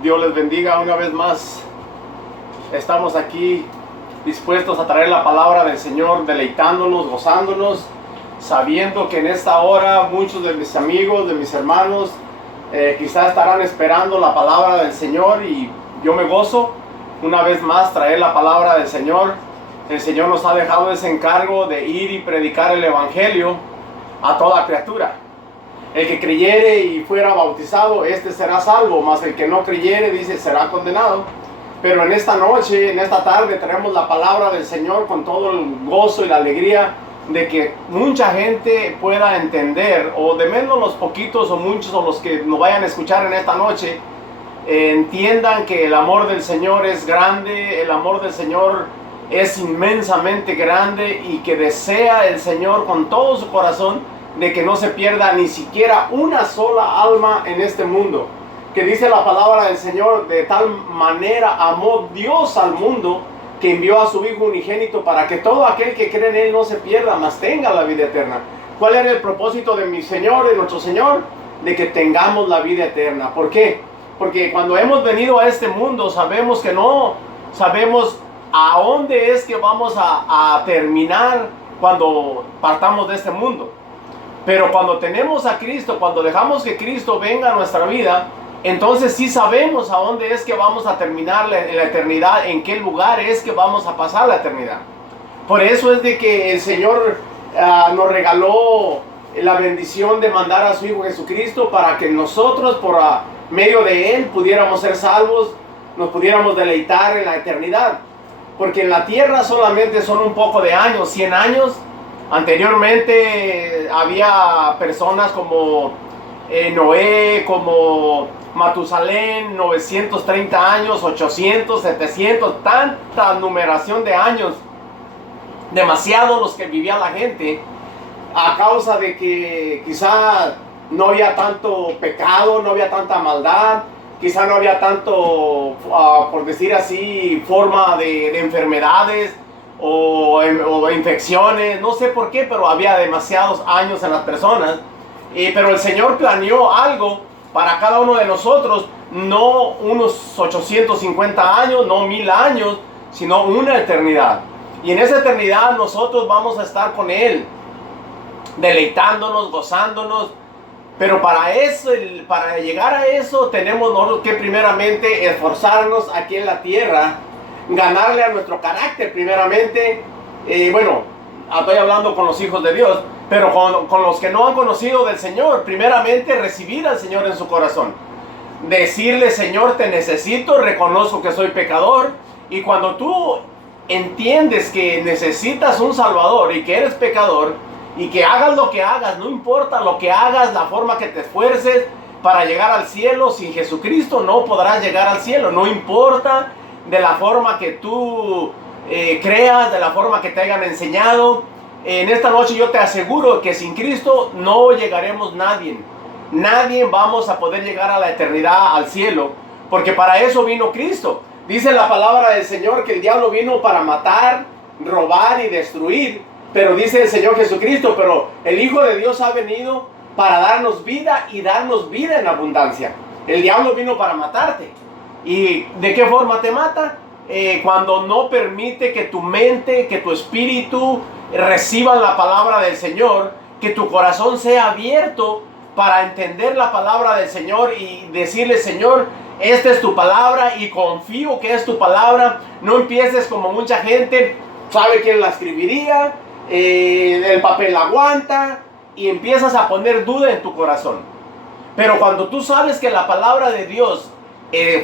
Dios les bendiga una vez más. Estamos aquí dispuestos a traer la palabra del Señor, deleitándonos, gozándonos, sabiendo que en esta hora muchos de mis amigos, de mis hermanos, quizás estarán esperando la palabra del Señor, y yo me gozo una vez más traer la palabra del Señor. El Señor nos ha dejado ese encargo de ir y predicar el Evangelio a toda criatura. El que creyere y fuera bautizado, este será salvo, mas el que no creyere, dice, será condenado. Pero en esta noche, en esta tarde, traemos la palabra del Señor con todo el gozo y la alegría de que mucha gente pueda entender, o de menos los poquitos o muchos o los que nos vayan a escuchar en esta noche, entiendan que el amor del Señor es grande, el amor del Señor es inmensamente grande, y que desea el Señor con todo su corazón de que no se pierda ni siquiera una sola alma en este mundo. Que dice la palabra del Señor: de tal manera amó Dios al mundo que envió a su Hijo unigénito para que todo aquel que cree en Él no se pierda, mas tenga la vida eterna. ¿Cuál era el propósito de mi Señor, de nuestro Señor? De que tengamos la vida eterna. ¿Por qué? Porque cuando hemos venido a este mundo sabemos que no sabemos a dónde es que vamos a terminar cuando partamos de este mundo. Pero cuando tenemos a Cristo, cuando dejamos que Cristo venga a nuestra vida, entonces sí sabemos a dónde es que vamos a terminar la eternidad, en qué lugar es que vamos a pasar la eternidad. Por eso es de que el Señor nos regaló la bendición de mandar a su Hijo Jesucristo para que nosotros, por medio de Él, pudiéramos ser salvos, nos pudiéramos deleitar en la eternidad. Porque en la tierra solamente son un poco de años, 100 años. Anteriormente había personas como Noé, como Matusalén, 930 años, 800, 700, tanta numeración de años, demasiado los que vivía la gente, a causa de que quizá no había tanto pecado, no había tanta maldad, quizá no había tanto, por decir así, forma de enfermedades o infecciones, no sé por qué, pero había demasiados años en las personas. Pero el Señor planeó algo para cada uno de nosotros, no unos 850 años, no 1000 años, sino una eternidad. Y en esa eternidad nosotros vamos a estar con Él, deleitándonos, gozándonos. Pero para eso, para llegar a eso, tenemos nosotros que primeramente esforzarnos aquí en la tierra, ganarle a nuestro carácter primeramente. Bueno, estoy hablando con los hijos de Dios, pero con los que no han conocido del Señor, primeramente recibir al Señor en su corazón. Decirle: Señor, te necesito, reconozco que soy pecador. Y cuando tú entiendes que necesitas un Salvador y que eres pecador, y que hagas lo que hagas, no importa lo que hagas, la forma que te esfuerces para llegar al cielo, sin Jesucristo no podrás llegar al cielo. No importa de la forma que tú creas, de la forma que te hayan enseñado. En esta noche yo te aseguro que sin Cristo no llegaremos nadie. Nadie vamos a poder llegar a la eternidad, al cielo, porque para eso vino Cristo. Dice la palabra del Señor que el diablo vino para matar, robar y destruir. Pero dice el Señor Jesucristo: pero el Hijo de Dios ha venido para darnos vida, y darnos vida en abundancia. El diablo vino para matarte. ¿Y de qué forma te mata? Cuando no permite que tu mente, que tu espíritu reciban la palabra del Señor, que tu corazón sea abierto para entender la palabra del Señor y decirle: Señor, esta es tu palabra y confío que es tu palabra. No empieces como mucha gente, sabe quién la escribiría, el papel aguanta, y empiezas a poner duda en tu corazón. Pero cuando tú sabes que la palabra de Dios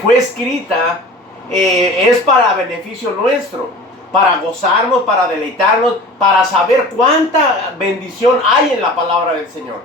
fue escrita, es para beneficio nuestro, para gozarnos, para deleitarnos, para saber cuánta bendición hay en la palabra del Señor.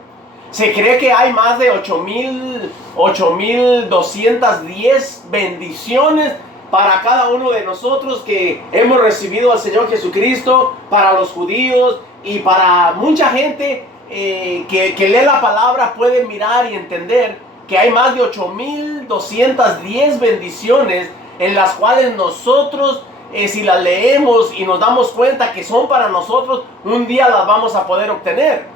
Se cree que hay más de 8,210 bendiciones para cada uno de nosotros que hemos recibido al Señor Jesucristo, para los judíos y para mucha gente que lee la palabra. Puede mirar y entender que hay más de 8,210 bendiciones en las cuales nosotros, si las leemos y nos damos cuenta que son para nosotros, un día las vamos a poder obtener.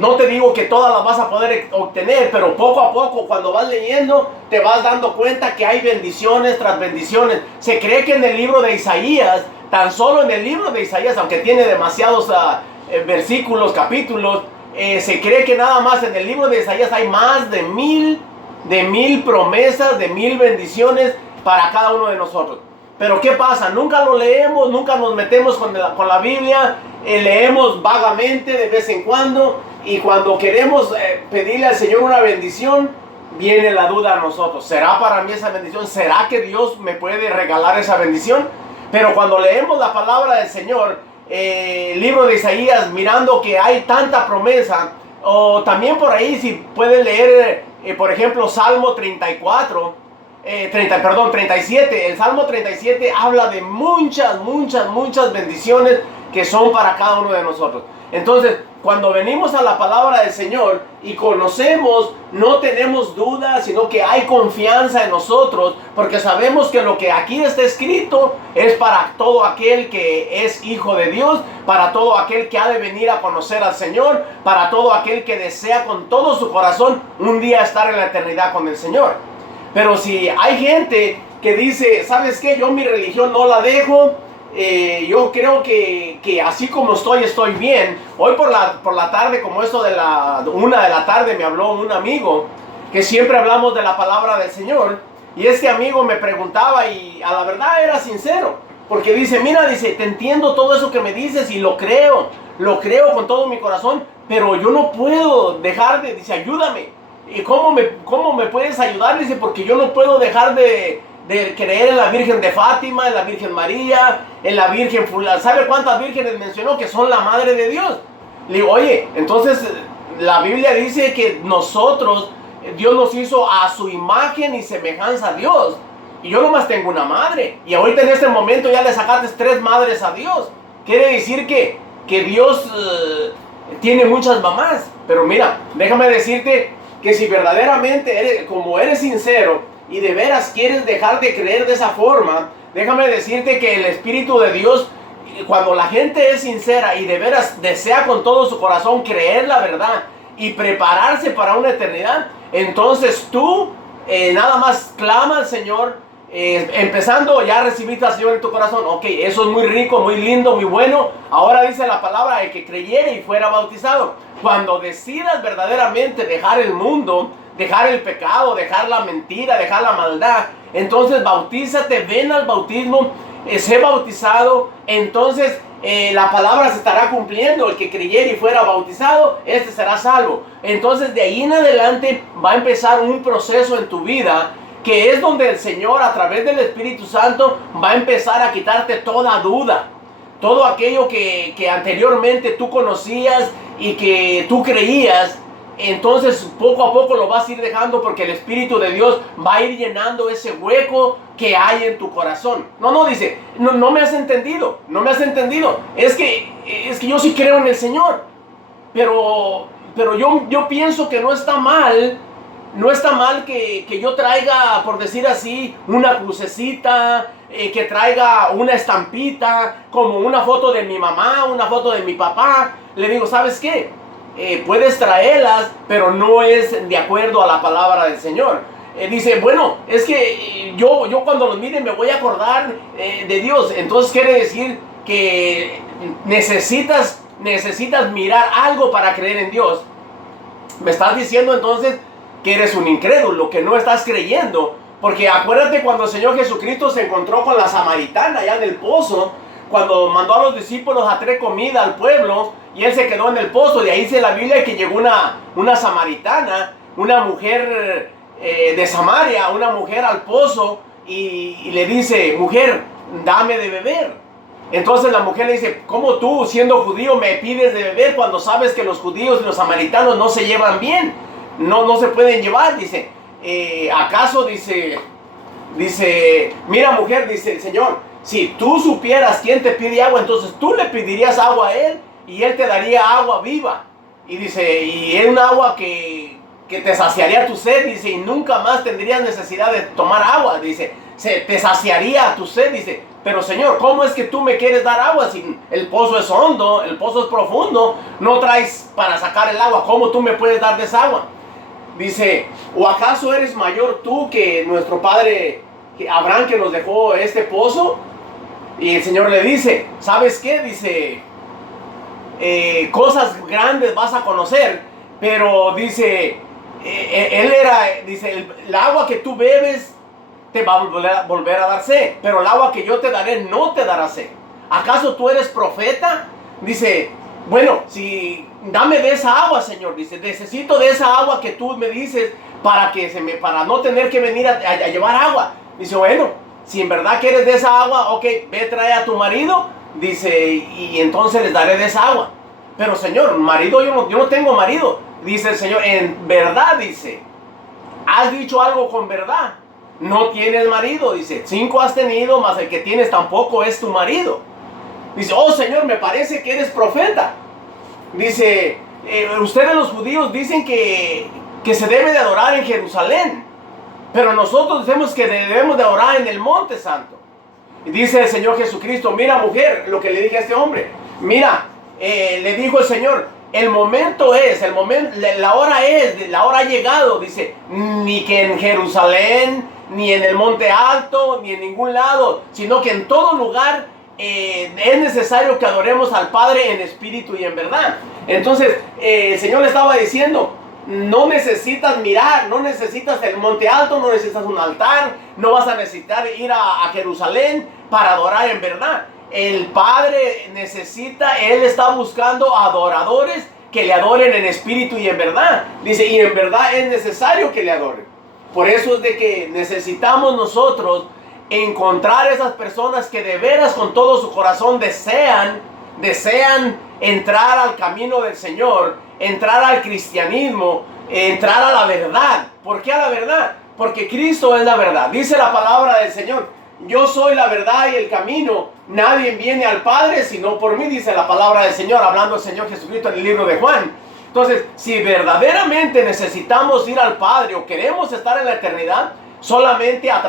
No te digo que todas las vas a poder obtener, pero poco a poco cuando vas leyendo te vas dando cuenta que hay bendiciones tras bendiciones. Se cree que en el libro de Isaías, tan solo en el libro de Isaías, aunque tiene demasiados versículos, capítulos, se cree que nada más en el libro de Isaías hay más de mil promesas, de 1000 bendiciones para cada uno de nosotros. Pero ¿qué pasa? Nunca lo leemos, nunca nos metemos con la Biblia, leemos vagamente de vez en cuando, y cuando queremos pedirle al Señor una bendición, viene la duda a nosotros. ¿Será para mí esa bendición? ¿Será que Dios me puede regalar esa bendición? Pero cuando leemos la palabra del Señor, libro de Isaías, mirando que hay tanta promesa, o también por ahí si pueden leer, por ejemplo, Salmo 37. El Salmo 37 habla de muchas bendiciones que son para cada uno de nosotros. Entonces, cuando venimos a la palabra del Señor y conocemos, no tenemos duda, sino que hay confianza en nosotros, porque sabemos que lo que aquí está escrito es para todo aquel que es hijo de Dios, para todo aquel que ha de venir a conocer al Señor, para todo aquel que desea con todo su corazón un día estar en la eternidad con el Señor. Pero si hay gente que dice, ¿sabes qué? Yo mi religión no la dejo, yo creo que así como estoy bien. Hoy por la tarde, como esto de la 1 de la tarde, me habló un amigo que siempre hablamos de la palabra del Señor. Y este amigo me preguntaba y a la verdad era sincero. Porque dice, mira, dice, te entiendo todo eso que me dices y lo creo con todo mi corazón. Pero yo no puedo dejar de, dice, ayúdame. ¿Y cómo me puedes ayudar? Dice, porque yo no puedo dejar de creer en la Virgen de Fátima, en la Virgen María, en la Virgen fulana. ¿Sabe cuántas vírgenes mencionó que son la madre de Dios? Le digo, oye, entonces la Biblia dice que nosotros, Dios nos hizo a su imagen y semejanza a Dios. Y yo nomás tengo una madre. Y ahorita en este momento ya le sacaste 3 madres a Dios. Quiere decir que Dios tiene muchas mamás. Pero mira, déjame decirte que si verdaderamente eres sincero y de veras quieres dejar de creer de esa forma, déjame decirte que el Espíritu de Dios, cuando la gente es sincera y de veras desea con todo su corazón creer la verdad y prepararse para una eternidad, entonces tú nada más clama al Señor, empezando ya recibiste al Señor en tu corazón. Ok, eso es muy rico, muy lindo, muy bueno. Ahora dice la palabra, el que creyere y fuera bautizado. Cuando decidas verdaderamente dejar el mundo, dejar el pecado, dejar la mentira, dejar la maldad, entonces bautízate, ven al bautismo, sé bautizado. Entonces la palabra se estará cumpliendo. El que creyere y fuera bautizado, este será salvo. Entonces de ahí en adelante va a empezar un proceso en tu vida, que es donde el Señor, a través del Espíritu Santo, va a empezar a quitarte toda duda. Todo aquello que anteriormente tú conocías y que tú creías, entonces poco a poco lo vas a ir dejando, porque el Espíritu de Dios va a ir llenando ese hueco que hay en tu corazón. Dice, no me has entendido, es que yo sí creo en el Señor, pero yo pienso que no está mal que yo traiga, por decir así, una crucecita, que traiga una estampita, como una foto de mi mamá, una foto de mi papá. Le digo, ¿sabes qué? Puedes traerlas, pero no es de acuerdo a la palabra del Señor. Dice, bueno, es que yo cuando los mire me voy a acordar de Dios. Entonces quiere decir que necesitas mirar algo para creer en Dios. Me estás diciendo entonces que eres un incrédulo, que no estás creyendo. Porque acuérdate cuando el Señor Jesucristo se encontró con la samaritana allá en el pozo, cuando mandó a los discípulos a traer comida al pueblo, y él se quedó en el pozo. De ahí dice la Biblia que llegó una samaritana, una mujer de Samaria, una mujer al pozo, y le dice, mujer, dame de beber. Entonces la mujer le dice, ¿cómo tú, siendo judío, me pides de beber cuando sabes que los judíos y los samaritanos no se llevan bien? No se pueden llevar. Dice, ¿acaso? Dice, mira mujer, dice el Señor, si tú supieras quién te pide agua, entonces tú le pedirías agua a él y él te daría agua viva. Y dice, y es un agua que te saciaría tu sed, dice, y nunca más tendrías necesidad de tomar agua. Dice, te saciaría tu sed, dice, pero Señor, ¿cómo es que tú me quieres dar agua si el pozo es hondo, el pozo es profundo? No traes para sacar el agua, ¿cómo tú me puedes dar de esa agua? Dice, ¿o acaso eres mayor tú que nuestro padre Abraham, que nos dejó este pozo? Y el Señor le dice, ¿sabes qué? Dice, cosas grandes vas a conocer, pero dice, dice, el agua que tú bebes te va a volver a dar sed, pero el agua que yo te daré no te dará sed. ¿Acaso tú eres profeta? Dice, bueno, si dame de esa agua, Señor. Dice, necesito de esa agua que tú me dices para no tener que venir a llevar agua. Dice, bueno, si en verdad quieres de esa agua, ok, ve, trae a tu marido. Dice, y entonces les daré de esa agua. Pero Señor, marido, yo no tengo marido. Dice el Señor, en verdad, dice, has dicho algo con verdad. No tienes marido, dice, 5 has tenido, mas el que tienes tampoco es tu marido. Dice, oh Señor, me parece que eres profeta. Dice, ustedes los judíos dicen que se debe de adorar en Jerusalén, pero nosotros decimos que debemos de adorar en el monte santo. Y dice el Señor Jesucristo, mira mujer, lo que le dije a este hombre, mira, le dijo el Señor, la hora ha llegado, dice, ni que en Jerusalén, ni en el monte alto, ni en ningún lado, sino que en todo lugar es necesario que adoremos al Padre en espíritu y en verdad. Entonces, el Señor le estaba diciendo, no necesitas mirar, no necesitas el monte alto, no necesitas un altar, no vas a necesitar ir a Jerusalén para adorar en verdad. El Padre Él está buscando adoradores que le adoren en espíritu y en verdad. Dice, y en verdad es necesario que le adoren. Por eso es de que necesitamos nosotros encontrar esas personas que de veras con todo su corazón desean entrar al camino del Señor, entrar al cristianismo, entrar a la verdad. ¿Por qué a la verdad? Porque Cristo es la verdad. Dice la palabra del Señor, yo soy la verdad y el camino, nadie viene al Padre sino por mí, dice la palabra del Señor, hablando el Señor Jesucristo en el libro de Juan. Entonces, si verdaderamente necesitamos ir al Padre o queremos estar en la eternidad, solamente a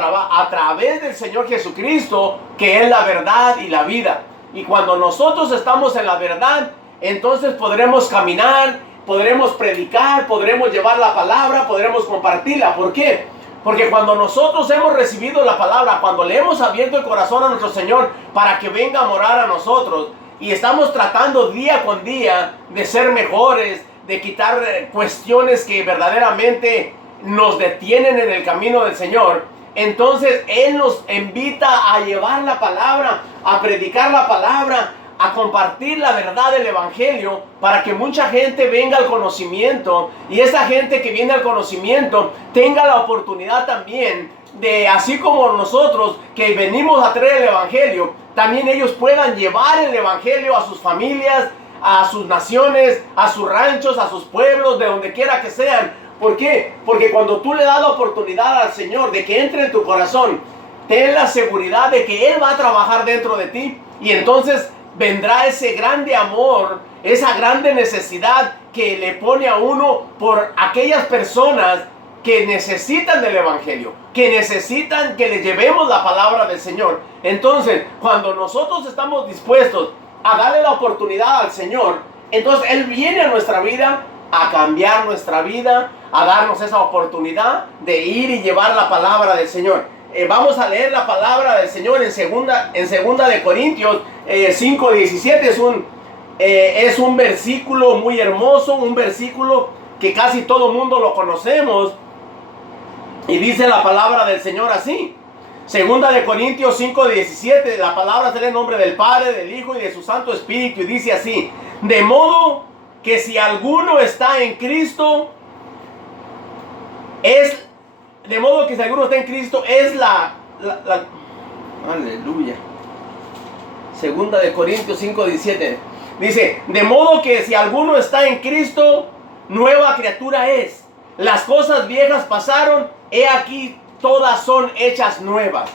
través del Señor Jesucristo, que es la verdad y la vida. Y cuando nosotros estamos en la verdad, entonces podremos caminar, podremos predicar, podremos llevar la palabra, podremos compartirla. ¿Por qué? Porque cuando nosotros hemos recibido la palabra, cuando le hemos abierto el corazón a nuestro Señor para que venga a morar a nosotros, y estamos tratando día con día de ser mejores, de quitar cuestiones que verdaderamente nos detienen en el camino del Señor, entonces Él nos invita a llevar la palabra, a predicar la palabra, a compartir la verdad del Evangelio para que mucha gente venga al conocimiento, y esa gente que viene al conocimiento tenga la oportunidad también de, así como nosotros que venimos a traer el Evangelio, también ellos puedan llevar el Evangelio a sus familias, a sus naciones, a sus ranchos, a sus pueblos, de donde quiera que sean. ¿Por qué? Porque cuando tú le das la oportunidad al Señor de que entre en tu corazón, ten la seguridad de que Él va a trabajar dentro de ti, y entonces vendrá ese grande amor, esa grande necesidad que le pone a uno por aquellas personas que necesitan del Evangelio, que necesitan que les llevemos la palabra del Señor. Entonces, cuando nosotros estamos dispuestos a darle la oportunidad al Señor, entonces Él viene a nuestra vida a cambiar nuestra vida, a darnos esa oportunidad de ir y llevar la palabra del Señor. Vamos a leer la palabra del Señor en segunda de Corintios 5:17. Es un versículo muy hermoso, un versículo que casi todo el mundo lo conocemos, y dice la palabra del Señor así. Segunda de Corintios 5:17, la palabra será en nombre del Padre, del Hijo y de su Santo Espíritu, y dice así: de modo que si alguno está en Cristo, es aleluya. Segunda de Corintios 5:17 dice: de modo que si alguno está en Cristo, nueva criatura es. Las cosas viejas pasaron, he aquí todas son hechas nuevas.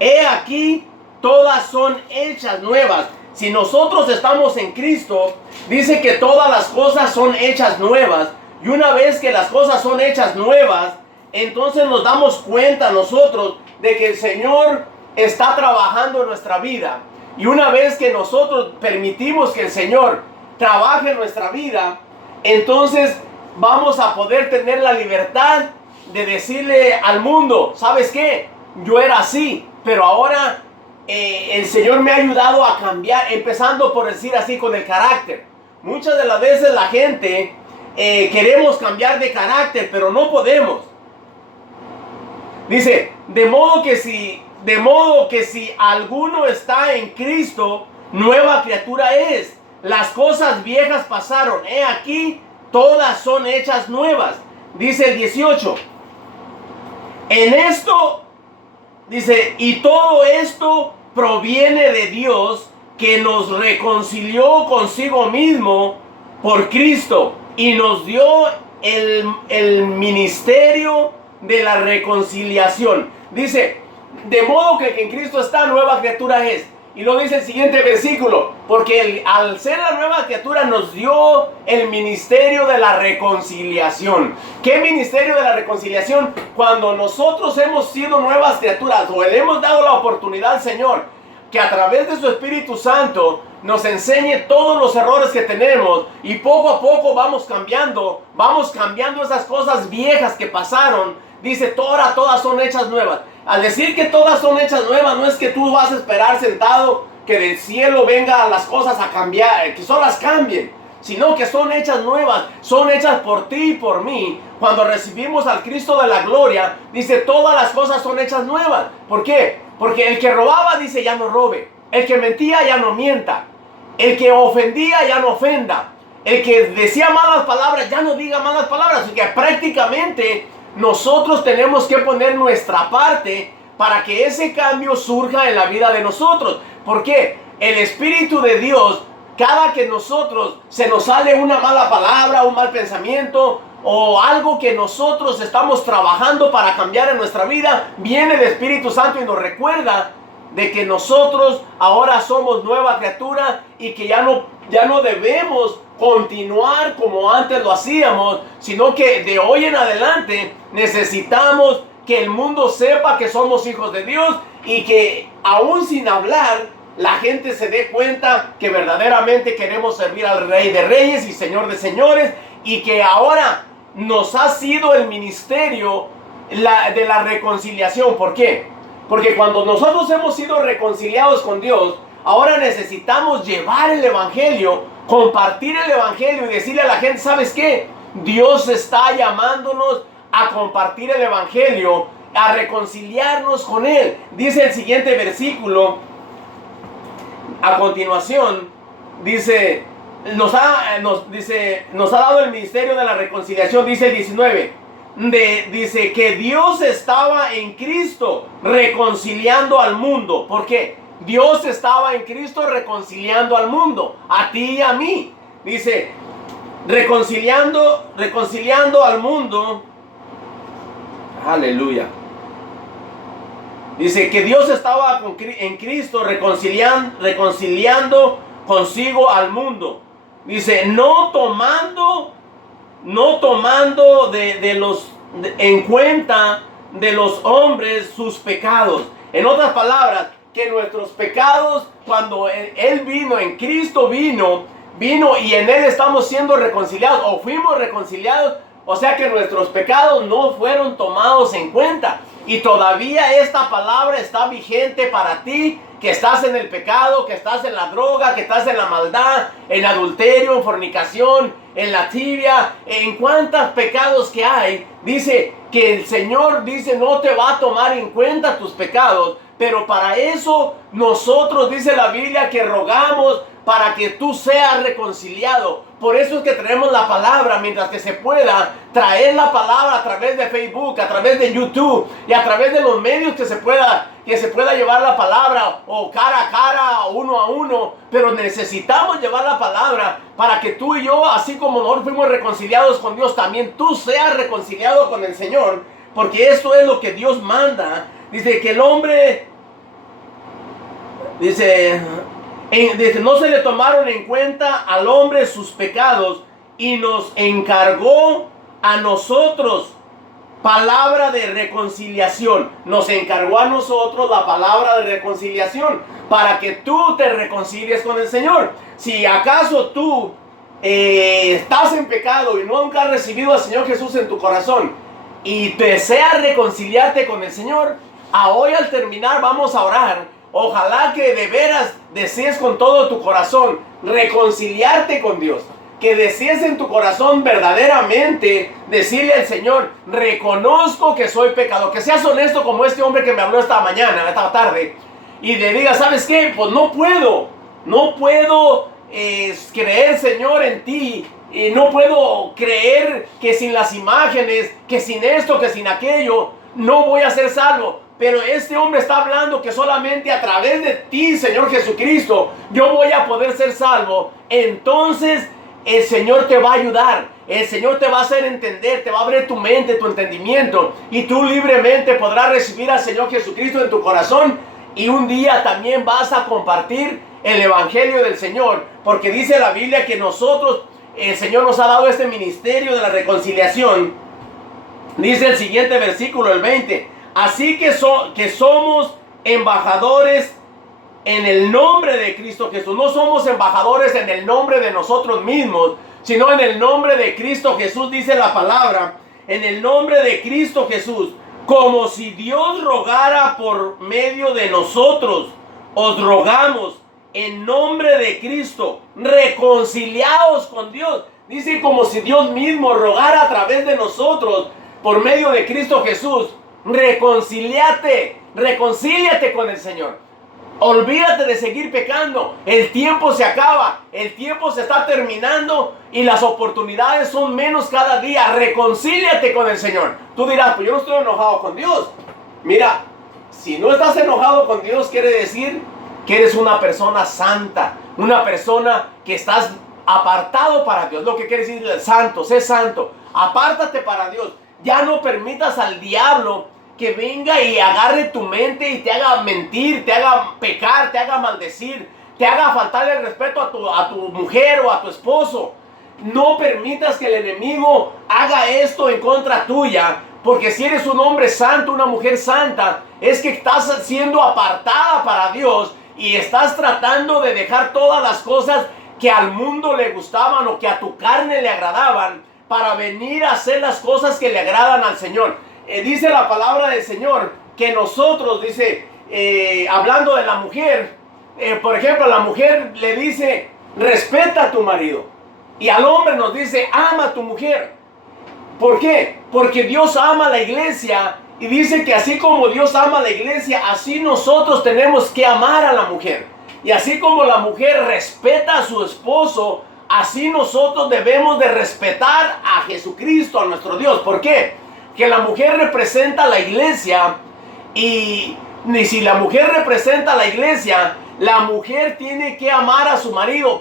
He aquí todas son hechas nuevas. Si nosotros estamos en Cristo, dice que todas las cosas son hechas nuevas. Y una vez que las cosas son hechas nuevas, entonces nos damos cuenta nosotros de que el Señor está trabajando en nuestra vida. Y una vez que nosotros permitimos que el Señor trabaje en nuestra vida, entonces vamos a poder tener la libertad de decirle al mundo, ¿sabes qué? Yo era así, pero ahora el Señor me ha ayudado a cambiar, empezando por decir así con el carácter. Muchas de las veces la gente queremos cambiar de carácter, pero no podemos. Dice, de modo que si alguno está en Cristo, nueva criatura es. Las cosas viejas pasaron, he aquí, todas son hechas nuevas. Dice el 18. En esto, dice, y todo esto proviene de Dios, que nos reconcilió consigo mismo por Cristo y nos dio el ministerio de la reconciliación. Dice, de modo que en Cristo está, nueva criatura es. Y lo dice el siguiente versículo, porque al ser la nueva criatura nos dio el ministerio de la reconciliación. ¿Qué ministerio de la reconciliación? Cuando nosotros hemos sido nuevas criaturas o le hemos dado la oportunidad al Señor que a través de su Espíritu Santo nos enseñe todos los errores que tenemos, y poco a poco vamos cambiando esas cosas viejas que pasaron. Dice, todas son hechas nuevas. Al decir que todas son hechas nuevas, no es que tú vas a esperar sentado que del cielo vengan las cosas a cambiar, que solas cambien, sino que son hechas nuevas, son hechas por ti y por mí. Cuando recibimos al Cristo de la gloria, dice, todas las cosas son hechas nuevas. ¿Por qué? Porque el que robaba, dice, ya no robe. El que mentía, ya no mienta. El que ofendía, ya no ofenda. El que decía malas palabras, ya no diga malas palabras. Así que prácticamente nosotros tenemos que poner nuestra parte para que ese cambio surja en la vida de nosotros. ¿Por qué? El Espíritu de Dios, cada que nosotros se nos sale una mala palabra, un mal pensamiento o algo que nosotros estamos trabajando para cambiar en nuestra vida, viene el Espíritu Santo y nos recuerda de que nosotros ahora somos nueva criatura y que ya no debemos continuar como antes lo hacíamos, sino que de hoy en adelante necesitamos que el mundo sepa que somos hijos de Dios y que aún sin hablar la gente se dé cuenta que verdaderamente queremos servir al Rey de Reyes y Señor de Señores, y que ahora nos ha sido el ministerio de la reconciliación. ¿Por qué? Porque cuando nosotros hemos sido reconciliados con Dios, ahora necesitamos llevar el Evangelio, compartir el Evangelio y decirle a la gente, ¿sabes qué? Dios está llamándonos a compartir el Evangelio, a reconciliarnos con Él. Dice el siguiente versículo, a continuación, dice, nos ha dado el ministerio de la reconciliación, dice el 19. Dice que Dios estaba en Cristo reconciliando al mundo. ¿Por qué? Dios estaba en Cristo reconciliando al mundo, a ti y a mí. Dice, reconciliando al mundo. Aleluya. Dice que Dios estaba en Cristo reconciliando consigo al mundo. Dice, no tomando en cuenta de los hombres sus pecados. En otras palabras, que nuestros pecados, cuando Él vino, en Cristo vino y en Él estamos siendo reconciliados o fuimos reconciliados, o sea que nuestros pecados no fueron tomados en cuenta. Y todavía esta palabra está vigente para ti, que estás en el pecado, que estás en la droga, que estás en la maldad, en adulterio, en fornicación, en la tibia, en cuántos pecados que hay. Dice que el Señor dice no te va a tomar en cuenta tus pecados, pero para eso nosotros, dice la Biblia, que rogamos para que tú seas reconciliado. Por eso es que traemos la palabra mientras que se pueda, traer la palabra a través de Facebook, a través de YouTube y a través de los medios que se pueda llevar la palabra, o cara a cara, o uno a uno. Pero necesitamos llevar la palabra para que tú y yo, así como nosotros fuimos reconciliados con Dios, también tú seas reconciliado con el Señor, porque esto es lo que Dios manda. Dice que el hombre, dice, no se le tomaron en cuenta al hombre sus pecados, y nos encargó a nosotros palabra de reconciliación. Nos encargó a nosotros la palabra de reconciliación para que tú te reconcilies con el Señor. Si acaso tú estás en pecado y nunca has recibido al Señor Jesús en tu corazón y deseas reconciliarte con el Señor, hoy al terminar vamos a orar. Ojalá que de veras desees con todo tu corazón reconciliarte con Dios. Que desees en tu corazón verdaderamente decirle al Señor: reconozco que soy pecador. Que seas honesto como este hombre que me habló esta mañana, esta tarde, y le diga: ¿sabes qué? Pues no puedo creer, Señor, en ti. Y no puedo creer que sin las imágenes, que sin esto, que sin aquello, no voy a ser salvo. Pero este hombre está hablando que solamente a través de ti, Señor Jesucristo, yo voy a poder ser salvo. Entonces el Señor te va a ayudar. El Señor te va a hacer entender, te va a abrir tu mente, tu entendimiento, y tú libremente podrás recibir al Señor Jesucristo en tu corazón. Y un día también vas a compartir el Evangelio del Señor, porque dice la Biblia que nosotros, el Señor nos ha dado este ministerio de la reconciliación. Dice el siguiente versículo, el 20: así que somos embajadores en el nombre de Cristo Jesús. No somos embajadores en el nombre de nosotros mismos, sino en el nombre de Cristo Jesús. Dice la palabra: en el nombre de Cristo Jesús, como si Dios rogara por medio de nosotros, os rogamos en nombre de Cristo, reconciliaos con Dios. Dice como si Dios mismo rogara a través de nosotros, por medio de Cristo Jesús. Reconcíliate con el Señor. Olvídate de seguir pecando. El tiempo se acaba, el tiempo se está terminando y las oportunidades son menos cada día. Reconcíliate con el Señor. Tú dirás: pues yo no estoy enojado con Dios. Mira, si no estás enojado con Dios, quiere decir que eres una persona santa, una persona que estás apartado para Dios. Lo que quiere decir santo, sé santo, apártate para Dios. Ya no permitas al diablo que venga y agarre tu mente y te haga mentir, te haga pecar, te haga maldecir, te haga faltarle el respeto a tu mujer o a tu esposo. No permitas que el enemigo haga esto en contra tuya, porque si eres un hombre santo, una mujer santa, es que estás siendo apartada para Dios y estás tratando de dejar todas las cosas que al mundo le gustaban o que a tu carne le agradaban, para venir a hacer las cosas que le agradan al Señor. Dice la palabra del Señor que nosotros, dice, hablando de la mujer, por ejemplo, la mujer le dice: respeta a tu marido. Y al hombre nos dice: ama a tu mujer. ¿Por qué? Porque Dios ama a la iglesia y dice que así como Dios ama a la iglesia, así nosotros tenemos que amar a la mujer. Y así como la mujer respeta a su esposo, así nosotros debemos de respetar a Jesucristo, a nuestro Dios. ¿Por qué? Que la mujer representa a la iglesia, y si la mujer representa a la iglesia, la mujer tiene que amar a su marido,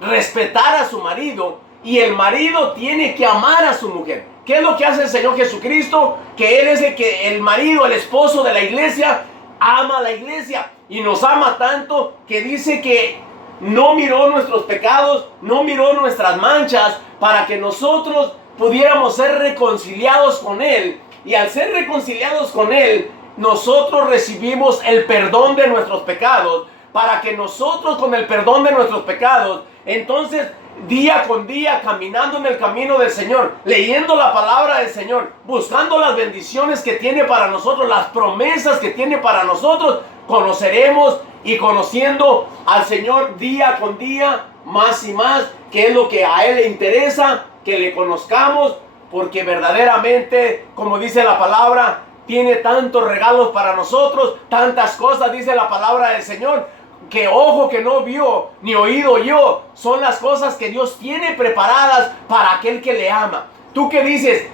respetar a su marido, y el marido tiene que amar a su mujer. ¿Qué es lo que hace el Señor Jesucristo? Que Él es el marido, el esposo de la iglesia, ama a la iglesia, y nos ama tanto que dice que no miró nuestros pecados, no miró nuestras manchas, para que nosotros pudiéramos ser reconciliados con Él. Y al ser reconciliados con Él, nosotros recibimos el perdón de nuestros pecados, para que nosotros, con el perdón de nuestros pecados, entonces día con día, caminando en el camino del Señor, leyendo la palabra del Señor, buscando las bendiciones que tiene para nosotros, las promesas que tiene para nosotros, conoceremos y conociendo al Señor día con día, más y más, que es lo que a Él le interesa, que le conozcamos, porque verdaderamente, como dice la palabra, tiene tantos regalos para nosotros, tantas cosas, dice la palabra del Señor, que ojo que no vio, ni oído oyó, son las cosas que Dios tiene preparadas para aquel que le ama. Tú que dices: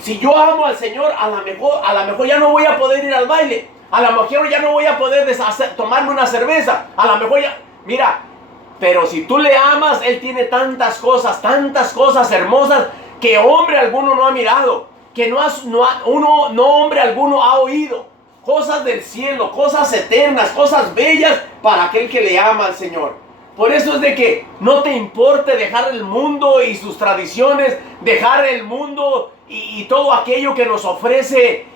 si yo amo al Señor, a lo mejor ya no voy a poder ir al baile, a lo mejor ya no voy a poder tomarme una cerveza, a lo mejor ya, mira, pero si tú le amas, Él tiene tantas cosas hermosas, que hombre alguno no ha mirado, que hombre alguno ha oído. Cosas del cielo, cosas eternas, cosas bellas para aquel que le ama al Señor. Por eso es de que no te importe dejar el mundo y sus tradiciones, dejar el mundo y todo aquello que nos ofrece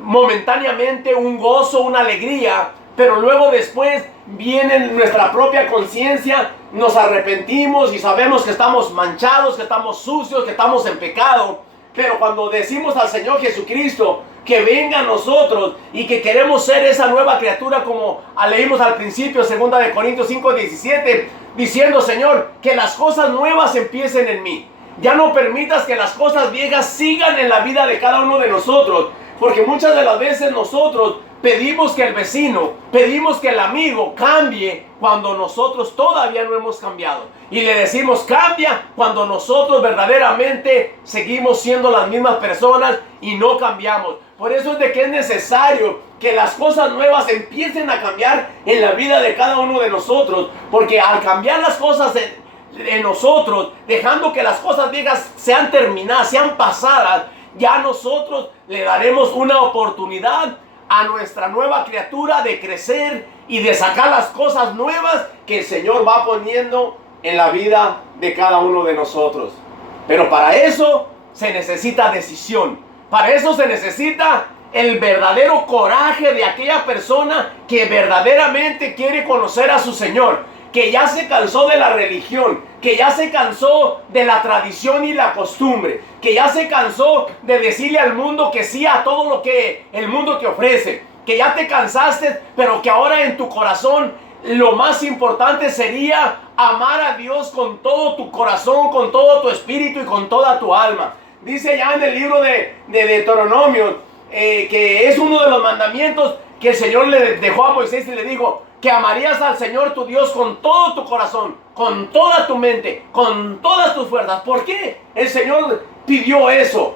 momentáneamente un gozo, una alegría, pero luego después viene nuestra propia conciencia, nos arrepentimos y sabemos que estamos manchados, que estamos sucios, que estamos en pecado. Pero cuando decimos al Señor Jesucristo que venga a nosotros y que queremos ser esa nueva criatura, como leímos al principio, 2 Corintios 5:17, diciendo: Señor, que las cosas nuevas empiecen en mí. Ya no permitas que las cosas viejas sigan en la vida de cada uno de nosotros, porque muchas de las veces nosotros pedimos que el vecino, pedimos que el amigo cambie cuando nosotros todavía no hemos cambiado. Y le decimos cambia cuando nosotros verdaderamente seguimos siendo las mismas personas y no cambiamos. Por eso es de que es necesario que las cosas nuevas empiecen a cambiar en la vida de cada uno de nosotros. Porque al cambiar las cosas en nosotros, dejando que las cosas viejas sean terminadas, sean pasadas, ya nosotros le daremos una oportunidad a nuestra nueva criatura de crecer y de sacar las cosas nuevas que el Señor va poniendo en la vida de cada uno de nosotros. Pero para eso se necesita decisión. Para eso se necesita el verdadero coraje de aquella persona que verdaderamente quiere conocer a su Señor, que ya se cansó de la religión, que ya se cansó de la tradición y la costumbre, que ya se cansó de decirle al mundo que sí a todo lo que el mundo te ofrece, que ya te cansaste, pero que ahora en tu corazón lo más importante sería amar a Dios con todo tu corazón, con todo tu espíritu y con toda tu alma. Dice ya en el libro de Deuteronomio, que es uno de los mandamientos que el Señor le dejó a Moisés y le dijo: que amarías al Señor tu Dios con todo tu corazón, con toda tu mente, con todas tus fuerzas. ¿Por qué el Señor pidió eso?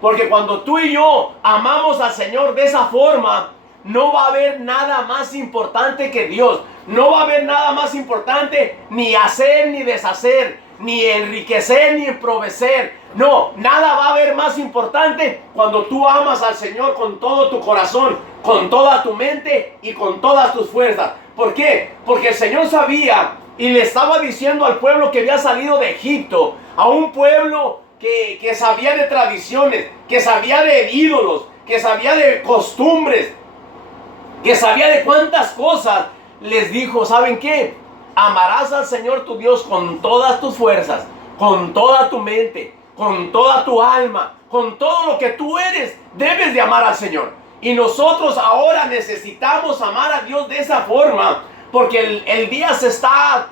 Porque cuando tú y yo amamos al Señor de esa forma, no va a haber nada más importante que Dios. No va a haber nada más importante ni hacer ni deshacer, ni enriquecer ni emprovecer. No, nada va a haber más importante cuando tú amas al Señor con todo tu corazón, con toda tu mente y con todas tus fuerzas. ¿Por qué? Porque el Señor sabía y le estaba diciendo al pueblo que había salido de Egipto, a un pueblo que sabía de tradiciones, que sabía de ídolos, que sabía de costumbres, que sabía de cuántas cosas. Les dijo: ¿saben qué? Amarás al Señor tu Dios con todas tus fuerzas, con toda tu mente, con toda tu alma, con todo lo que tú eres. Debes de amar al Señor. Y nosotros ahora necesitamos amar a Dios de esa forma, porque el día se está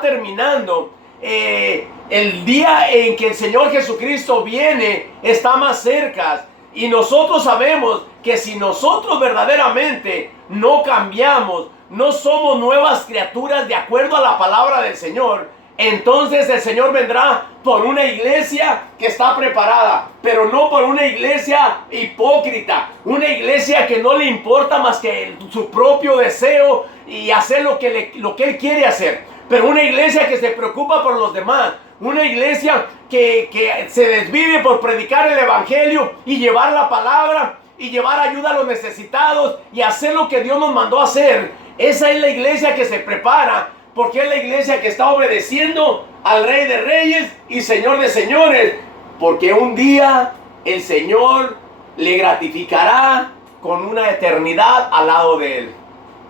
terminando. El día en que el Señor Jesucristo viene está más cerca. Y nosotros sabemos que si nosotros verdaderamente no cambiamos, no somos nuevas criaturas de acuerdo a la palabra del Señor, entonces el Señor vendrá por una iglesia que está preparada, pero no por una iglesia hipócrita, una iglesia que no le importa más que su propio deseo y hacer lo que Él quiere hacer, pero una iglesia que se preocupa por los demás, una iglesia que se desvive por predicar el evangelio y llevar la palabra y llevar ayuda a los necesitados y hacer lo que Dios nos mandó a hacer. Esa es la iglesia que se prepara, porque es la iglesia que está obedeciendo al Rey de Reyes y Señor de Señores, porque un día el Señor le gratificará con una eternidad al lado de Él.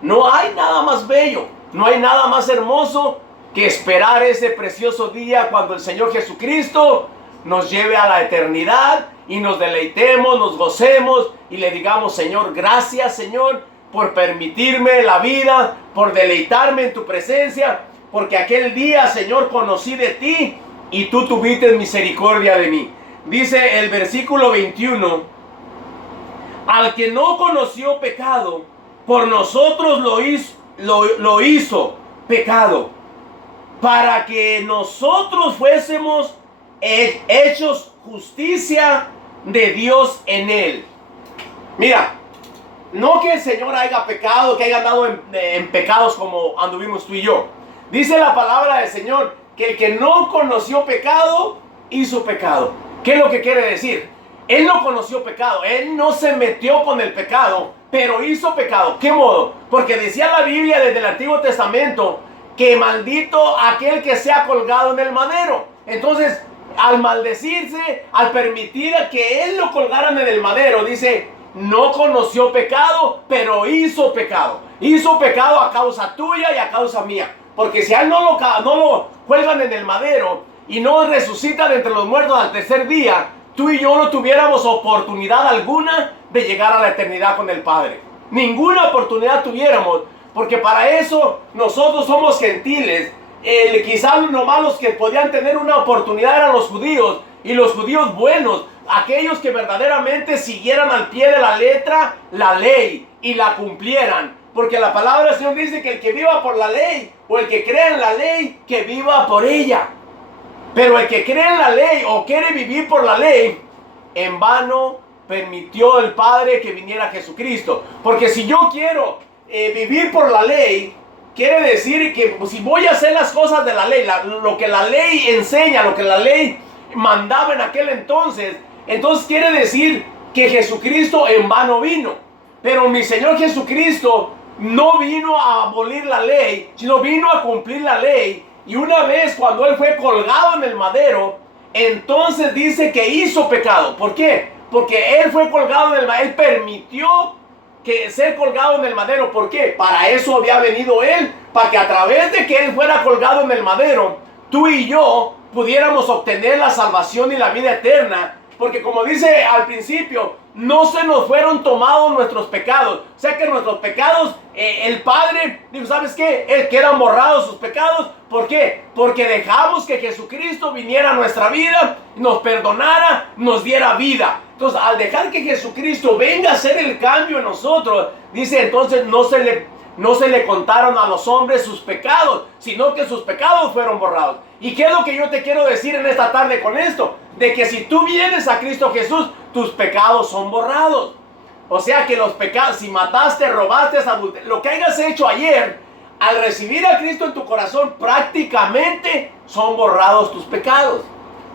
No hay nada más bello, no hay nada más hermoso que esperar ese precioso día cuando el Señor Jesucristo nos lleve a la eternidad y nos deleitemos, nos gocemos y le digamos: Señor, gracias, Señor, por permitirme la vida, por deleitarme en tu presencia, porque aquel día, Señor, conocí de ti y tú tuviste misericordia de mí. Dice el versículo 21, al que no conoció pecado, por nosotros lo hizo pecado, para que nosotros fuésemos hechos justicia de Dios en él. Mira, no que el Señor haya pecado, que haya andado en pecados como anduvimos tú y yo. Dice la palabra del Señor que el que no conoció pecado, hizo pecado. ¿Qué es lo que quiere decir? Él no conoció pecado, él no se metió con el pecado, pero hizo pecado. ¿Qué modo? Porque decía la Biblia desde el Antiguo Testamento que maldito aquel que sea colgado en el madero. Entonces, al maldecirse, al permitir a que él lo colgaran en el madero, dice, no conoció pecado, pero hizo pecado. Hizo pecado a causa tuya y a causa mía. Porque si a él no lo cuelgan en el madero y no resucita de entre los muertos al tercer día, tú y yo no tuviéramos oportunidad alguna de llegar a la eternidad con el Padre. Ninguna oportunidad tuviéramos, porque para eso nosotros somos gentiles. Quizás nomás los que podían tener una oportunidad eran los judíos, y los judíos buenos, aquellos que verdaderamente siguieran al pie de la letra la ley y la cumplieran. Porque la palabra del Señor dice que el que viva por la ley, o el que cree en la ley, que viva por ella. Pero el que cree en la ley o quiere vivir por la ley, en vano permitió el Padre que viniera Jesucristo. Porque si yo quiero vivir por la ley, quiere decir que si voy a hacer las cosas de la ley, lo que la ley enseña, lo que la ley mandaba en aquel entonces quiere decir que Jesucristo en vano vino. Pero mi Señor Jesucristo no vino a abolir la ley, sino vino a cumplir la ley. Y una vez cuando Él fue colgado en el madero, entonces dice que hizo pecado. ¿Por qué? Porque Él fue colgado en el madero. Él permitió que ser colgado en el madero. ¿Por qué? Para eso había venido Él, para que a través de que Él fuera colgado en el madero, tú y yo pudiéramos obtener la salvación y la vida eterna. Porque como dice al principio, no se nos fueron tomados nuestros pecados. O sea que nuestros pecados, el Padre dijo, ¿sabes qué? Quedan borrados sus pecados. ¿Por qué? Porque dejamos que Jesucristo viniera a nuestra vida, nos perdonara, nos diera vida. Entonces, al dejar que Jesucristo venga a hacer el cambio en nosotros, dice, entonces no se le contaron a los hombres sus pecados, sino que sus pecados fueron borrados. ¿Y qué es lo que yo te quiero decir en esta tarde con esto? De que si tú vienes a Cristo Jesús, tus pecados son borrados. O sea que los pecados, si mataste, robaste, lo que hayas hecho ayer, al recibir a Cristo en tu corazón, prácticamente son borrados tus pecados.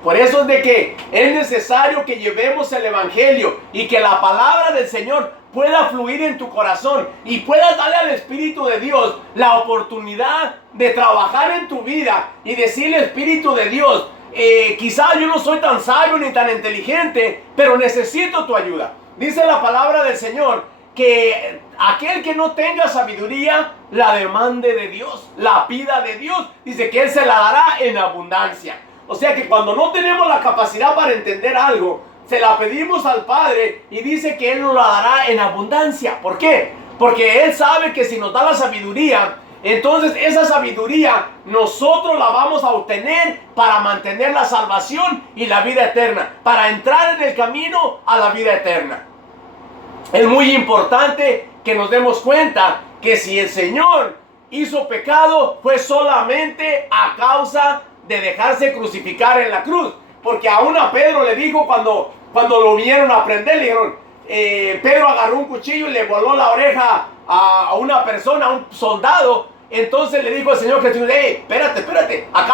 Por eso es de que es necesario que llevemos el Evangelio y que la palabra del Señor pueda fluir en tu corazón y puedas darle al Espíritu de Dios la oportunidad de trabajar en tu vida y decirle, Espíritu de Dios, quizá yo no soy tan sabio ni tan inteligente, pero necesito tu ayuda. Dice la palabra del Señor que aquel que no tenga sabiduría la demande de Dios, la pida de Dios. Dice que Él se la dará en abundancia. O sea que cuando no tenemos la capacidad para entender algo, se la pedimos al Padre y dice que Él nos la dará en abundancia. ¿Por qué? Porque Él sabe que si nos da la sabiduría, entonces esa sabiduría nosotros la vamos a obtener para mantener la salvación y la vida eterna, para entrar en el camino a la vida eterna. Es muy importante que nos demos cuenta que si el Señor hizo pecado, fue solamente a causa de dejarse crucificar en la cruz. Porque aún a Pedro le dijo cuando lo vinieron a prender, le dijeron, Pedro agarró un cuchillo y le voló la oreja a una persona, a un soldado. Entonces le dijo el Señor Jesús, espérate, acá